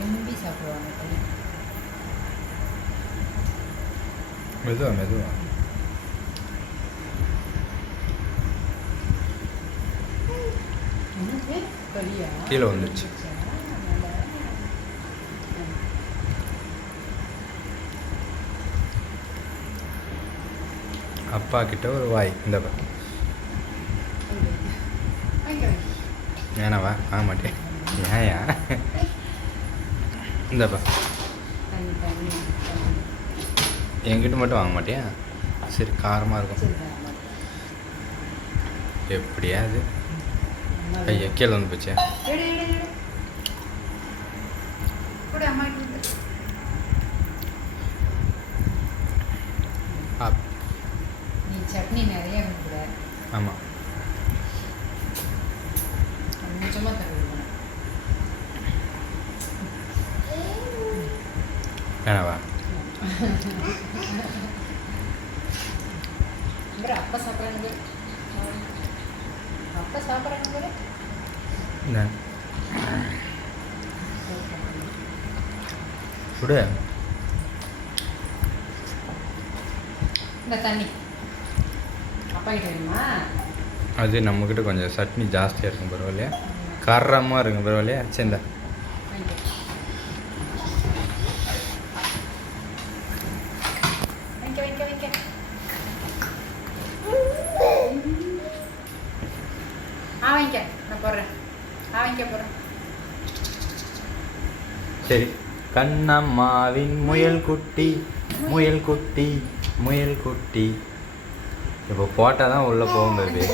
விரும்பி சாப்பிடுவாங்க மெதுவா மெதுவா கீழே வந்துச்சு அப்பா கிட்ட ஒரு வாய் இந்த வேணாவா ஆக மாட்டேன் இந்தப்பா என்கிட்ட மட்டும் வாங்க மாட்டியா? சரி காரமாக இருக்கும். எப்படியாது? ஐயா கீழே வந்து போச்சே. ஆமாம் அப்புறம் அப்பா சாப்பிட்றாங்க பாரு அப்பா சாப்பிட்றாங்க பாரு இந்த சுடு இந்த தண்ணி அப்பா கிட்ட வேணுமா அது நம்மக்கிட்ட கொஞ்சம் சட்னி ஜாஸ்தியாக இருக்கும் பரவாயில்லையா காரமாக இருக்கும் பரவாயில்லையா சேர்ந்தா வாங்கிக்க வாங்கிக்க வாங்கிக்க வாங்கிக்க ஆ வாங்கிக்க நான் போடுறேன் ஆ வாங்கிக்க போடுறேன் சரி கண்ணம்மாவின் முயல் குட்டி முயல் குட்டி முயல் குட்டி இப்போ போட்டால் தான் உள்ளே போகும் பேபி